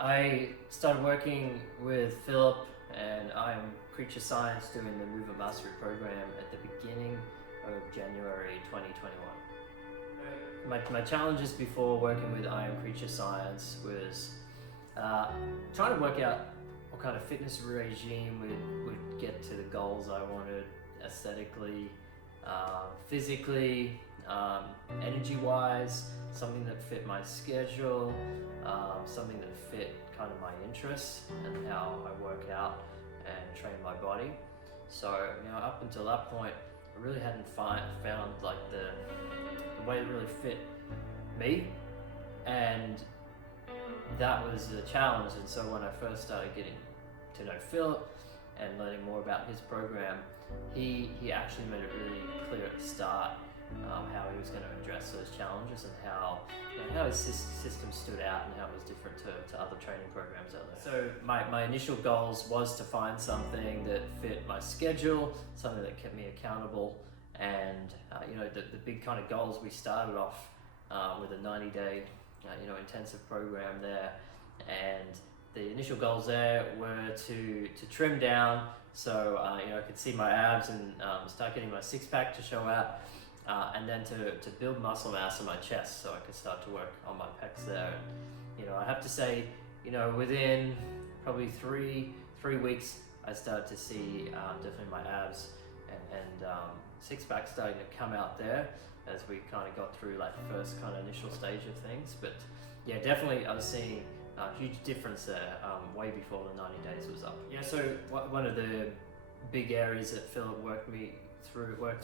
I started working with Philip and iamCREATUREscience doing the Movement Mastery program at the beginning of January 2021. My challenges before working with iamCREATUREscience was trying to work out what kind of fitness regime would get to the goals I wanted aesthetically, physically, energy-wise, something that fit my schedule, something that fit kind of my interests and how I work out and train my body. So, up until that point, I really hadn't found like the way that really fit me, and that was a challenge. And so when I first started getting to know Philip and learning more about his program, he actually made it really clear at the start how he was going to address those challenges and how his system stood out and how it was different to other training programs out there. So my initial goals was to find something that fit my schedule, something that kept me accountable, and the big kind of goals, we started off with a 90-day intensive program there, and the initial goals there were to trim down so I could see my abs and start getting my six-pack to show out, and then to build muscle mass in my chest so I could start to work on my pecs there. And I have to say, within probably three weeks, I started to see definitely my abs and six-pack starting to come out there as we kind of got through like the first kind of initial stage of things. But yeah, definitely I was seeing a huge difference there way before the 90 days was up. Yeah, so one of the big areas that Philip worked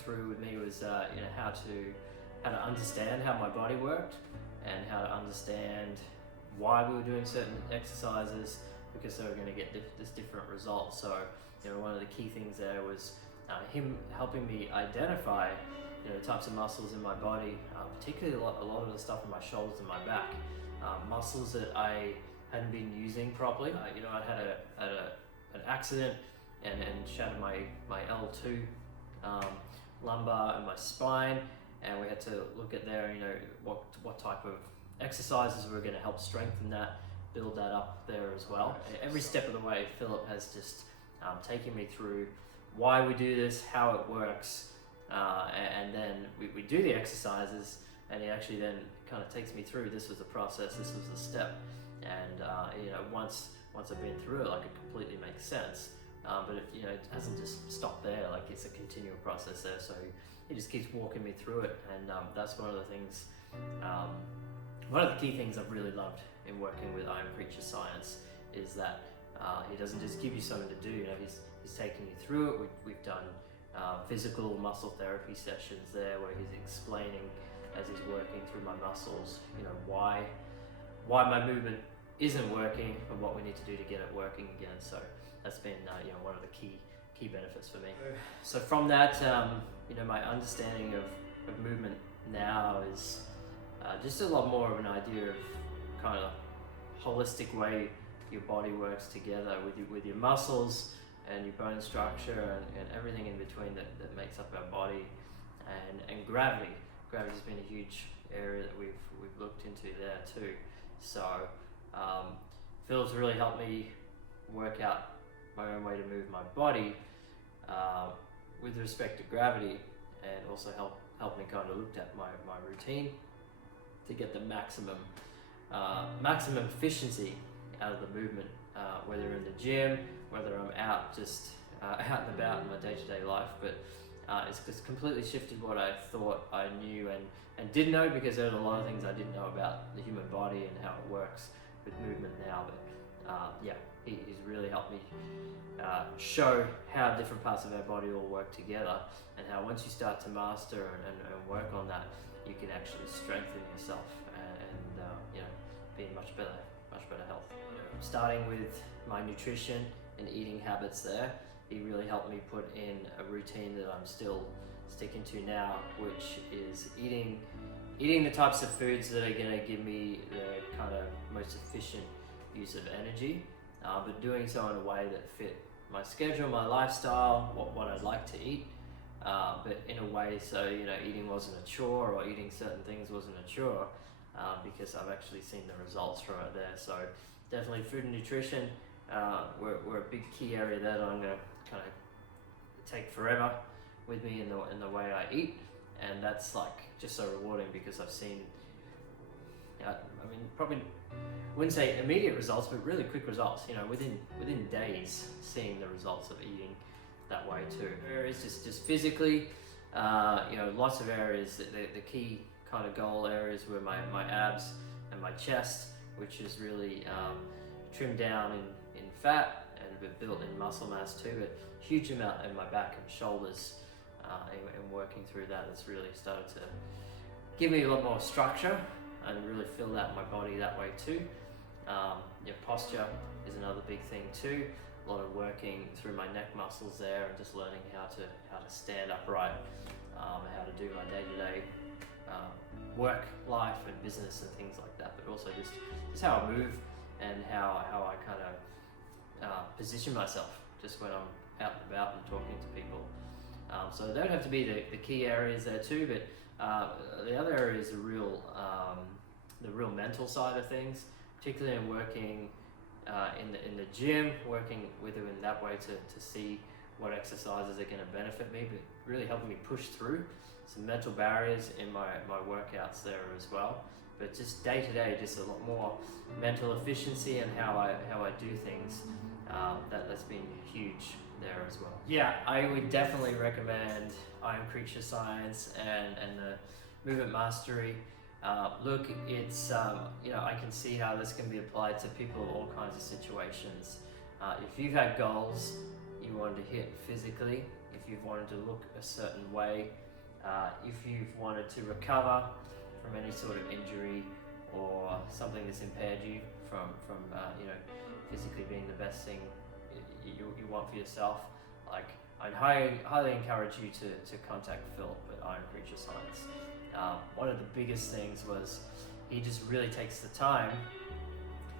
through with me was how to understand how my body worked and how to understand why we were doing certain exercises, because they were going to get this different result. So one of the key things there was him helping me identify types of muscles in my body, particularly a lot of the stuff in my shoulders and my back, muscles that I hadn't been using properly. I had an accident and shattered my L2 lumbar and my spine, and we had to look at there, what type of exercises were going to help strengthen that, build that up there as well. Every step of the way, Philip has just taken me through why we do this, how it works, and then we do the exercises, and he actually then kind of takes me through, this was the process, this was the step, and once I've been through it, like, it completely makes sense. But it hasn't just stopped there, like, it's a continual process there, so he just keeps walking me through it, and that's one of the things, one of the key things I've really loved in working with iamCREATUREscience is that he doesn't just give you something to do, he's taking you through it. We've done physical muscle therapy sessions there where he's explaining as he's working through my muscles, why my movement isn't working and what we need to do to get it working again. So that's been one of the key benefits for me. So from that, my understanding of movement now is just a lot more of an idea of kind of holistic way your body works together with your muscles and your bone structure and everything in between that makes up our body, and gravity. Gravity's been a huge area that we've looked into there too. So Phil's really helped me work out my own way to move my body with respect to gravity, and also help me kind of look at my routine to get the maximum efficiency out of the movement, whether in the gym, whether I'm out and about in my day-to-day life. But it's just completely shifted what I thought I knew and didn't know, because there are a lot of things I didn't know about the human body and how it works with movement now. But he's really helped me show how different parts of our body all work together, and how once you start to master and work on that, you can actually strengthen yourself and be in much better health. Starting with my nutrition and eating habits there, he really helped me put in a routine that I'm still sticking to now, which is eating the types of foods that are going to give me the kind of most efficient use of energy, but doing so in a way that fit my schedule, my lifestyle, what I'd like to eat, but in a way so eating wasn't a chore, or eating certain things wasn't a chore, because I've actually seen the results from it there. So definitely food and nutrition. We're a big key area there that I'm going to kind of take forever with me in the way I eat, and that's like just so rewarding because I've seen, I mean, probably wouldn't say immediate results, but really quick results. You know, within days, seeing the results of eating that way too. Areas just physically, you know, lots of areas. The key kind of goal areas were my abs and my chest, which is really trimmed down in fat and a bit built in muscle mass too, but huge amount in my back and shoulders, and working through that, it's really started to give me a lot more structure and really feel that in my body that way too. Your posture is another big thing too. A lot of working through my neck muscles there and just learning how to stand upright, how to do my day-to-day work life and business and things like that, but also just how I move and how I kind of position myself just when I'm out and about and talking to people. So they don't have to be the key areas there too, but the other area is the real mental side of things, particularly in working in the gym, working with them in that way to see what exercises are going to benefit me, but really helping me push through some mental barriers in my workouts there as well. But just day to day, just a lot more mental efficiency and how I do things. That's been huge there as well. Yeah, I would definitely recommend iamCREATUREscience and the movement mastery. Look, it's you know, I can see how this can be applied to people of all kinds of situations. If you've had goals you wanted to hit physically, if you've wanted to look a certain way, if you've wanted to recover from any sort of injury or something that's impaired you from you know, physically being the best thing you want for yourself, like, I'd highly encourage you to contact Phil at iamCREATUREscience. One of the biggest things was he just really takes the time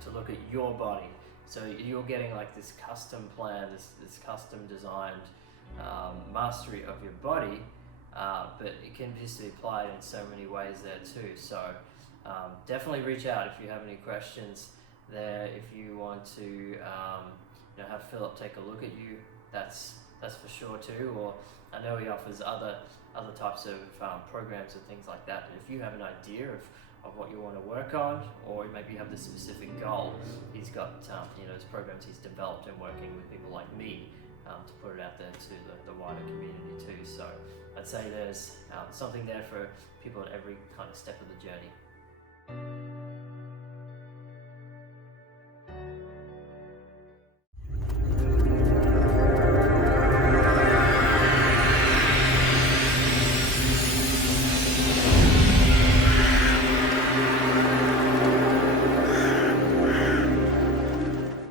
to look at your body. So you're getting like this custom plan, this custom designed mastery of your body, but it can just be applied in so many ways there too. So definitely reach out if you have any questions there. If you want to you know, have Philip take a look at you, that's for sure too. Or I know he offers other types of programs and things like that. But if you have an idea of what you want to work on, or maybe you have this specific goal, he's got you know, his programs he's developed and working with people like me to put it out there to the wider community too. So I'd say there's something there for people at every kind of step of the journey.